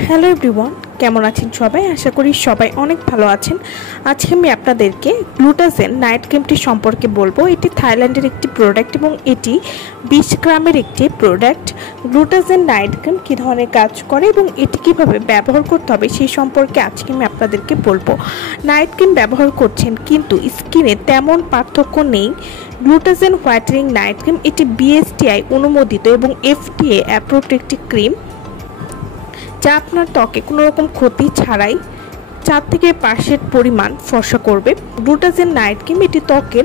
Hello everyone, কেমন আছেন সবাই? আশা করি সবাই অনেক ভালো আছেন। আজকে আমি আপনাদেরকে গ্লুটাজেন নাইট ক্রিমটি সম্পর্কে বলবো। এটি থাইল্যান্ডের একটি প্রোডাক্ট এবং এটি 20 গ্রামের একটি প্রোডাক্ট। গ্লুটাজেন নাইট ক্রিম কী ধরনের কাজ করে এবং এটি কীভাবে ব্যবহার করতে হবে সেই সম্পর্কে আজকে আমি আপনাদেরকে বলবো। নাইট ক্রিম ব্যবহার করছেন কিন্তু স্কিনে তেমন পার্থক্য নেই। গ্লুটাজেন হোয়াইটেনিং নাইট ক্রিম এটি BSTI অনুমোদিত এবং FDA অ্যাপ্রুভড একটি ক্রিম, যা আপনার ত্বকে কোনো রকম ক্ষতি ছাড়াই 4 থেকে 5% পরিমাণ ফর্সা করবে। গ্লুটাজেন নাইট ক্রিম এটি ত্বকের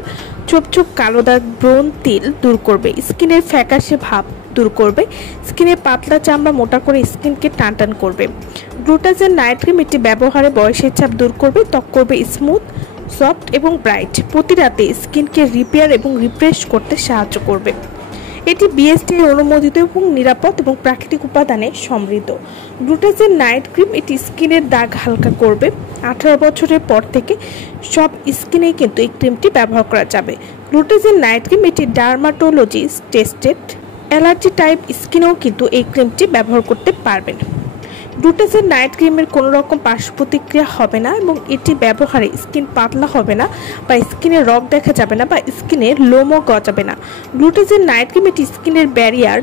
ছোপ কালো দাগ, ব্রণ, তিল দূর করবে, স্কিনের ফ্যাকাশে ভাব দূর করবে, স্কিনের পাতলা চামড়া মোটা করে স্কিনকে টান করবে। গ্লুটাজেন নাইট ক্রিম এটি ব্যবহারে বয়সের চাপ দূর করবে, ত্বক করবে স্মুথ, সফট এবং ব্রাইট। প্রতি রাতে স্কিনকে রিপেয়ার এবং রিফ্রেশ করতে সাহায্য করবে। এটি BSTI অনুমোদিত এবং নিরাপদ এবং প্রাকৃতিক উপাদানে সমৃদ্ধ। গ্লুটাজেন নাইট ক্রিম এটি স্কিনের দাগ হালকা করবে। 18 বছরের পর থেকে সব স্কিনেই কিন্তু এই ক্রিমটি ব্যবহার করা যাবে। গ্লুটাজেন নাইট ক্রিম এটি ডার্মাটোলজিস্ট টেস্টেড, অ্যালার্জি টাইপ স্কিনেও কিন্তু এই ক্রিমটি ব্যবহার করতে পারবেন। গ্লুটাজেন নাইট ক্রিমের কোনো রকম পার্শ্ব প্রতিক্রিয়া হবে না এবং এটি ব্যবহারে স্কিন পাতলা হবে না বা স্কিনে রগ দেখা যাবে না বা স্কিনে লোমও গজাবে না। গ্লুটাজেন নাইট ক্রিম এটি স্কিনের ব্যারিয়ার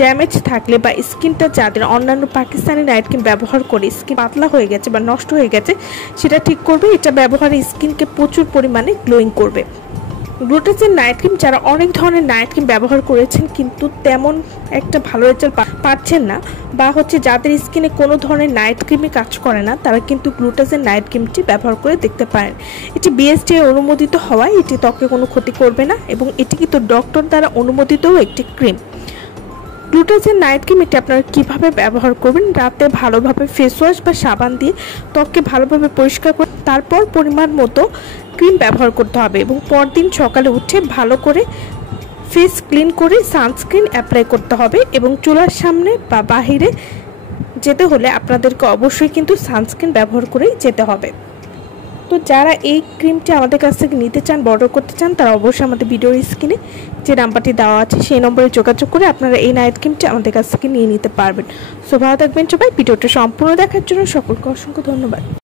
ড্যামেজ থাকলে বা স্কিনটা যাদের অন্যান্য পাকিস্তানি নাইট ক্রিম ব্যবহার করে স্কিন পাতলা হয়ে গেছে বা নষ্ট হয়ে গেছে সেটা ঠিক করবে। এটা ব্যবহারে স্কিনকে প্রচুর পরিমাণে গ্লোয়িং করবে। গ্লুটাজেন নাইট ক্রিম যারা অনেক ধরনের নাইট ক্রিম ব্যবহার করেছেন কিন্তু তেমন একটা ভালো রেজাল্ট পাচ্ছেন না, বা যাদের স্কিনে কোনো ধরনের নাইট ক্রিমই কাজ করে না, তারা কিন্তু গ্লুটাজেন নাইট ক্রিমটি ব্যবহার করে দেখতে পারেন। এটি BSTI অনুমোদিত হওয়ায় এটি ত্বকে কোনো ক্ষতি করবে না এবং এটি কিন্তু ডক্টর দ্বারা অনুমোদিতও একটি ক্রিম। গ্লুটাজেন নাইট ক্রিম এটি আপনারা কীভাবে ব্যবহার করবেন? রাতে ভালোভাবে ফেস ওয়াশ বা সাবান দিয়ে ত্বককে ভালোভাবে পরিষ্কার করে তারপর পরিমাণ মতো ক্রিম ব্যবহার করতে হবে এবং পরদিন সকালে উঠে ভালো করে ফেস ক্লিন করে সানস্ক্রিন অ্যাপ্লাই করতে হবে এবং চুলার সামনে বা বাহিরে যেতে হলে আপনাদেরকে অবশ্যই কিন্তু সানস্ক্রিন ব্যবহার করেই যেতে হবে। তো যারা এই ক্রিমটি আমাদের কাছ থেকে নিতে চান, অর্ডার করতে চান, তারা অবশ্যই আমাদের ভিডিওর স্ক্রিনে যে নাম্বারটি দেওয়া আছে সেই নম্বরে যোগাযোগ করে আপনারা এই নাইট ক্রিমটি আমাদের কাছ থেকে নিয়ে নিতে পারবেন। সো ভালো থাকবেন সবাই। ভিডিওটা সম্পূর্ণ দেখার জন্য সকলকে অসংখ্য ধন্যবাদ।